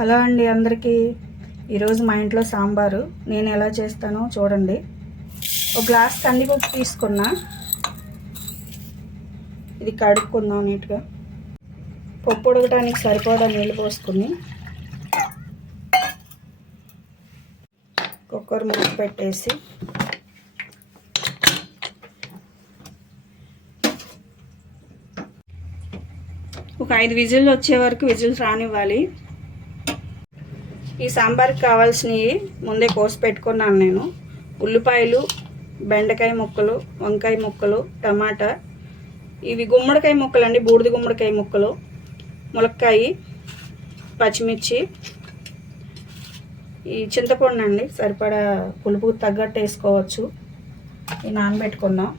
Hello అండి అందరికీ. ఈరోజు మా ఇంట్లో సాంబారు నేను ఎలా చేస్తానో చూడండి. ఒక గ్లాస్ కందిపప్పు తీసుకున్నా, ఇది కడుక్కుందాం నీట్గా. పప్పు ఉడకడానికి సరిపడా నీళ్ళు పోసుకుని కుక్కర్ మూత పెట్టేసి ఒక 5 విజిల్లు వచ్చే వరకు విజిల్స్ రానివ్వాలి. ఈ సాంబార్కి కావాల్సినవి ముందే కోసి పెట్టుకున్నాను నేను. ఉల్లిపాయలు, బెండకాయ ముక్కలు, వంకాయ ముక్కలు, టమాటా, ఇవి గుమ్మడికాయ ముక్కలు అండి, బూడిద గుమ్మడికాయ ముక్కలు, ములక్కాయ, పచ్చిమిర్చి, ఈ చింతపండు అండి, సరిపడా పులుపుకు తగ్గట్టు వేసుకోవచ్చు. ఈ నానబెట్టుకుందాం.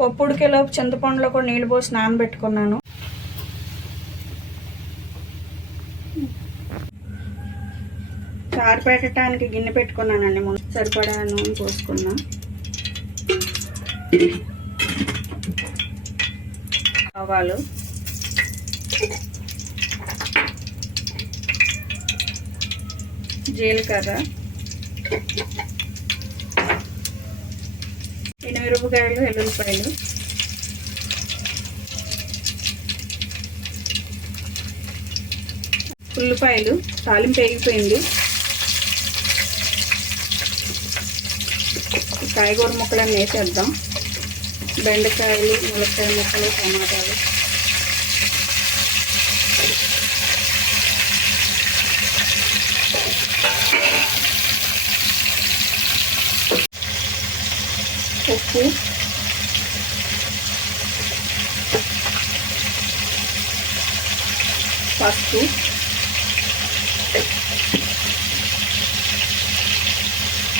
పప్పు ఉడికేలోపు చింతపండులో కూడా నీళ్ళు పోసి నానబెట్టుకున్నాను. చారు పెట్టడానికి గిన్నె పెట్టుకున్నానండి. ముందు సరిపడా నూనె పోసుకున్నా. ఆవాలు, జీలకర్ర, మిరపకాయలు, ఎల్లుల్లిపాయలు, ఉల్లిపాయలు, తాలింపు వేగిపోయింది. కాయగూర ముక్కలన్నీ వేసేద్దాం. బెండకాయలు, ములక్కాయ ముక్కలు, టమాటాలు, ఉప్పు, పసుపు,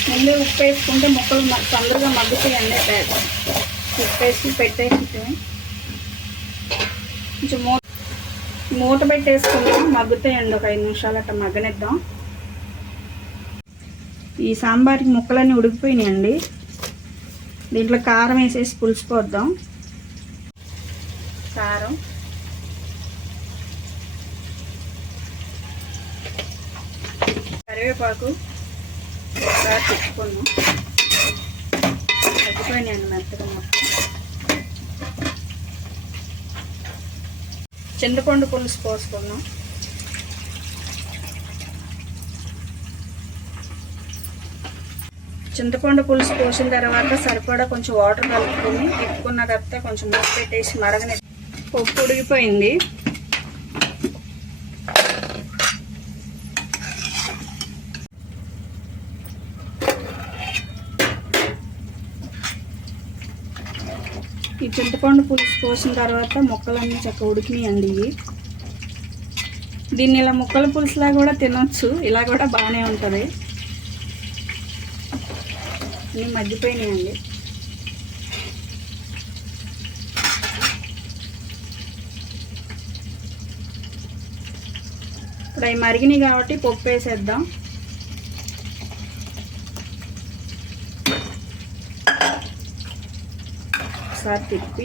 ముందే ఉప్పు వేసుకుంటే ముక్కలు తొందరగా మగ్గుతాయండి. ఉప్పు వేసి పెట్టేసి కొంచెం మూత పెట్టేసుకుంటాం, మగ్గుతాయండి. ఒక 5 నిమిషాలు అట్లా మగ్గనిద్దాం. ఈ సాంబార్కి ముక్కలన్నీ ఉడికిపోయినాయండి. దీంట్లో కారం వేసేసి పులుసు పోద్దాం. కారం, కరివేపాకు ఒకసారి తిప్పుకుందాం. తగ్గిపోయినాయండి మెత్తగా మొత్తం. చింతపండు పులుసు పోసుకుందాం. చింతపండు పులుసు పోసిన తర్వాత సరిపడా కొంచెం వాటర్ కలుపుకొని తిప్పుకున్న తర్వాత కొంచెం మూత పెట్టేసి మరగని. పప్పు ఉడికిపోయింది. ఈ చింతపండు పులుసు పోసిన తర్వాత ముక్కలన్నీ చక్కగా ఉడికినాయండి. దీన్ని ఇలా ముక్కల పులుసులా కూడా తినొచ్చు, ఇలా కూడా బాగానే ఉంటుంది. అన్నీ మగ్గిపోయినాయండి. ఇప్పుడు అవి మరిగినాయి కాబట్టి పప్పు వేసేద్దాం. ఒకసారి తిప్పి,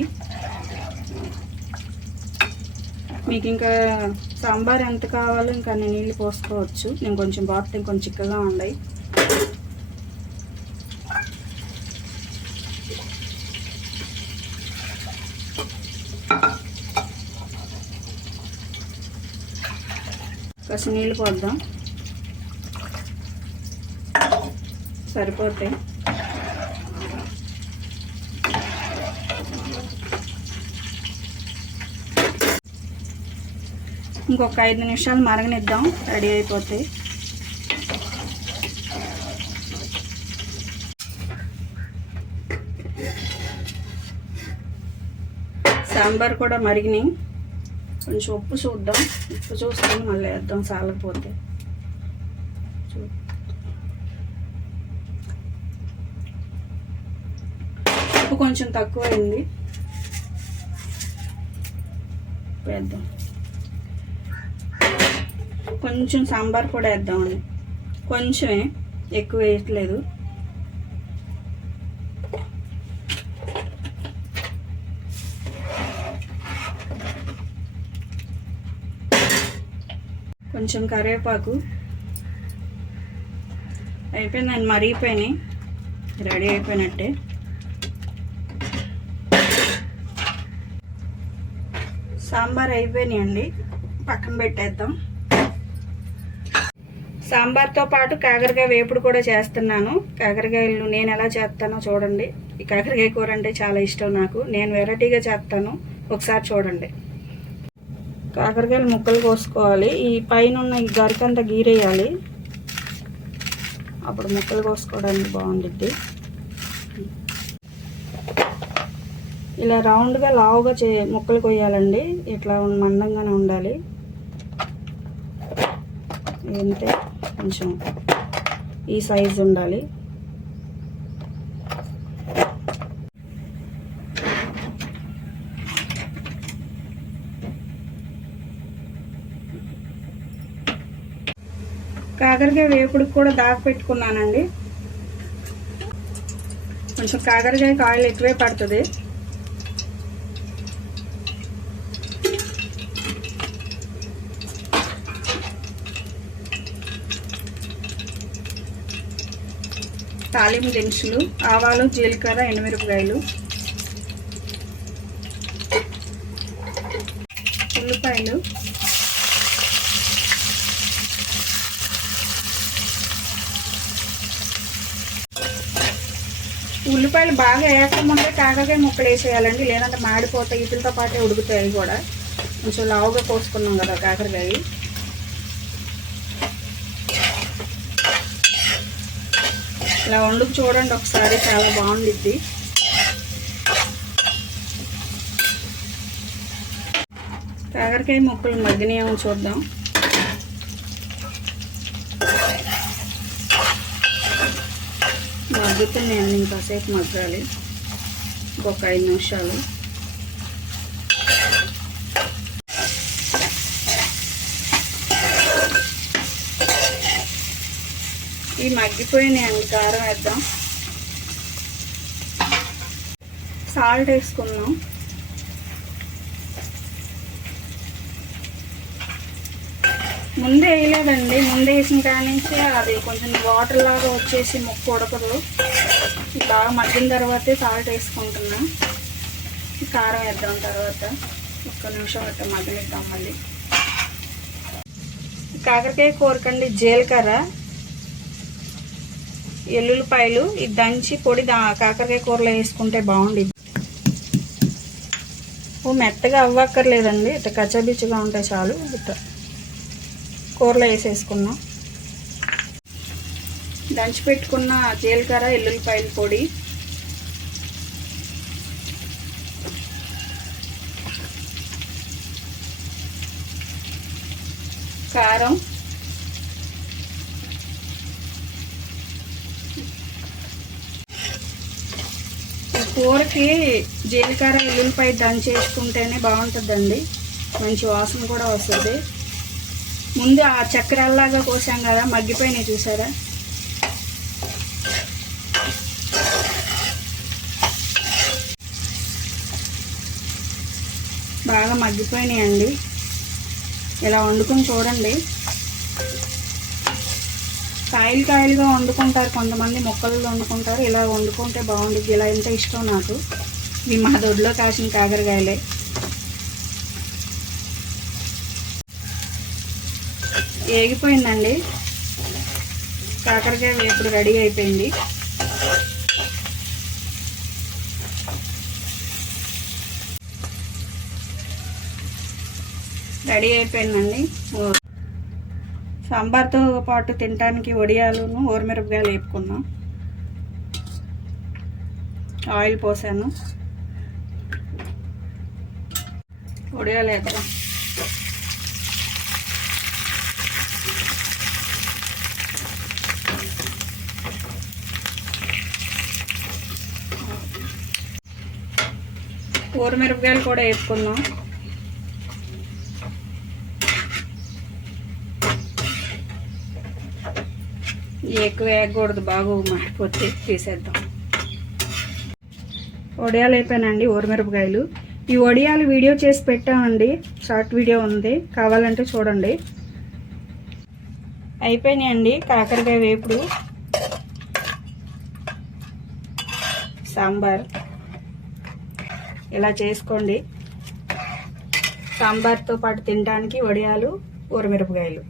మీకు ఇంకా సాంబార్ ఎంత కావాలో ఇంకా అన్ని నీళ్ళు పోసుకోవచ్చు. నేను కొంచెం బాటిల్ కొంచెం చిక్కగా ఉన్నాయి. కాస్త నీళ్ళు పోద్దాం, సరిపోతాయి. ఇంకొక 5 నిమిషాలు మరగనిద్దాం, రెడీ అయిపోతాయి. సాంబార్ కూడా మరిగినాయి. కొంచెం ఉప్పు చూద్దాం. ఉప్పు చూసుకొని మళ్ళీ వేద్దాం చాలకపోతే. ఉప్పు కొంచెం తక్కువైంది, వేద్దాం. కొంచెం సాంబార్ కూడా వేద్దామండి, కొంచెమే, ఎక్కువ వేయట్లేదు. కొంచెం కరివేపాకు. అయిపోయిందండి, మరిగిపోయినాయి, రెడీ అయిపోయినట్టే. సాంబార్ అయిపోయినాయండి, పక్కన పెట్టేద్దాం. సాంబార్తో పాటు కాకరకాయ వేపుడు కూడా చేస్తున్నాను. కాకరకాయలు నేను ఎలా చేస్తానో చూడండి. ఈ కాకరకాయ కూర అంటే చాలా ఇష్టం నాకు. నేను వెరైటీగా చేస్తాను, ఒకసారి చూడండి. కాకరకాయలు ముక్కలు కోసుకోవాలి. ఈ పైన ఉన్న ఈ గరికంతా గీరేయాలి, అప్పుడు ముక్కలు కోసుకోవడానికి బాగుంటుంది. ఇలా రౌండ్గా లావుగా ముక్కలు కొయ్యాలండి. ఇట్లా మందంగానే ఉండాలి. అంతే, కొంచెం ఈ సైజు ఉండాలి. కాకరకాయ వేపుడికి కూడా దాకా పెట్టుకున్నానండి. కొంచెం కాకరకాయకి ఆయిల్ ఎక్కువే పడుతుంది. తాలింపు దినుసులు, ఆవాలు, జీలకర్ర, ఎండుమిరపకాయలు, ఉల్లిపాయలు, ఉల్లిపాయలు బాగా వేయకముందే కాకరకాయ ముక్కలు వేసేయాలండి, లేదంటే మాడిపోతాయి. వీటితో పాటే ఉడుకుతాయి కూడా. కొంచెం లావుగా కోసుకున్నాం కదా కాకరకాయ. ఇలా వండుకు చూడండి ఒకసారి, చాలా బాగుండిద్ది. కాకరకాయ ముక్కలు మగ్గినాయేమో చూద్దాం. మగ్గుతున్నాయండి, ఇంకాసేపు మగ్గాలి, ఇంకొక 5 నిమిషాలు. ఇవి మగ్గిపోయినాయండి, కారం వేద్దాం. సాల్ట్ వేసుకుందాం. ముందే వేయలేదండి, ముందే వేసిన కాడి నుంచి అది కొంచెం వాటర్ లాగా వచ్చేసి ముక్క ఉడకదు. బాగా మగ్గిన తర్వాతే సాల్ట్ వేసుకుంటున్నా. కారం వేద్దాం తర్వాత. ఒక్క నిమిషం అట్లా మగ్గనిద్దాం. మళ్ళీ కాకరకాయ కూరకండి జీలకర్ర, ఎల్లుల్లిపాయలు ఇది దంచి పొడి కాకరకాయ కూరలో వేసుకుంటే బాగుండిద్ది. మెత్తగా అవ్వక్కర్లేదండి, ఇట్లా కచ్చబిచ్చుగా ఉంటే చాలు. ఇట్లా కూరలో వేసేసుకున్నాం. దంచి పెట్టుకున్న జీలకర్ర, ఎల్లుల్లిపాయల పొడి, కారం, కూరకి జీలకర్ర, ఎల్లుల్లిపాయ దంచి వేసుకుంటేనే బాగుంటుందండి, మంచి వాసన కూడా వస్తుంది. ముందు ఆ చక్రాల్లాగా కోసాం కదా, మగ్గిపోయినాయి చూసారా. బాగా మగ్గిపోయినాయండి. ఇలా వండుకొని చూడండి. కాయలుగా వండుకుంటారు కొంతమంది, ముక్కలు వండుకుంటారు. ఇలా వండుకుంటే బాగుంటుంది. ఇలా ఎంత ఇష్టం నాకు. ఇవి మా దొడ్లో కాసిన కాకరకాయలే. ఏగిపోయిందండి, కాకరకాయ వేపుడు రెడీ అయిపోయింది. రెడీ అయిపోయిందండి. సాంబార్తో పాటు తినడానికి వడియాలును ఊరమిరపకాయలు వేపుకుందాం. ఆయిల్ పోసాను, వడియాలు వేద్దాం. ఊరమిరపకాయలు కూడా వేసుకుందాం. ఎక్కువ వేయకూడదు, బాగా మాడిపోతే తీసేద్దాం. వడియాలు అయిపోయినండి, ఊరమిరపకాయలు. ఈ వడియాలు వీడియో చేసి పెట్టామండి, షార్ట్ వీడియో ఉంది, కావాలంటే చూడండి. అయిపోయినాయండి కాకరకాయ వేపుడు, సాంబార్. ఇలా చేసుకోండి. సాంబార్తో పాటు తినడానికి వడియాలు, ఊరమిరపకాయలు.